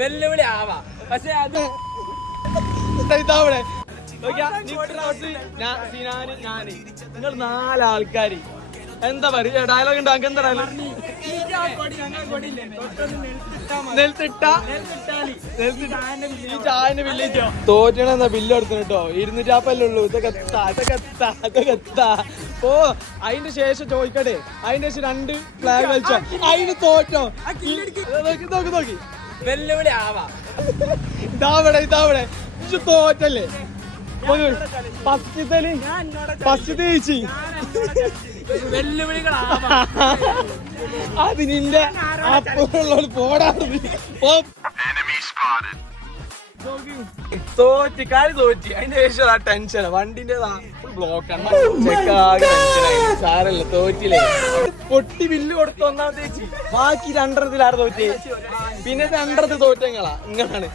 വെല്ലുവിളി ആവാ. പക്ഷെ അത് നിങ്ങൾ 4 ആൾക്കാര് എന്താ പറയാ ഡയലോഗ് ഉണ്ടാക്കി എന്താ ചായന്റെ ബില്ല് തോറ്റണെന്നാ ബില്ല് എടുത്തു കേട്ടോ 250 ഉള്ളൂ. ഇതൊക്കെ ഓ അതിന്റെ ശേഷം ചോദിക്കട്ടെ, അതിന്റെ ശേഷം 2 ഫ്ലാഗ് കളിച്ചോ, അതിന് തോറ്റോ? നോക്കി വെല്ലുവിളി ആവാ. ഇതാവടെ തോറ്റല്ലേ ഫസ്റ്റ് ജയിച്ചു. വെല്ലുവിളികളാവാ. അത് നിന്റെ അപ്പുറമുള്ള പോടാറുണ്ട്. തോറ്റി അതിന്റെ ശേഷം ആ ടെൻഷൻ വണ്ടിന്റെ ബ്ലോക്കാണ്. ചെക്കാകെ ടെൻഷനായി. സാരല്ല തോറ്റില്ലേ, പൊട്ടി ബില്ല് കൊടുത്ത് ഒന്നാമത്തെ ബാക്കി 2 തോറ്റേ. പിന്നെ 2 തോറ്റങ്ങളാ ഇങ്ങനാണ്.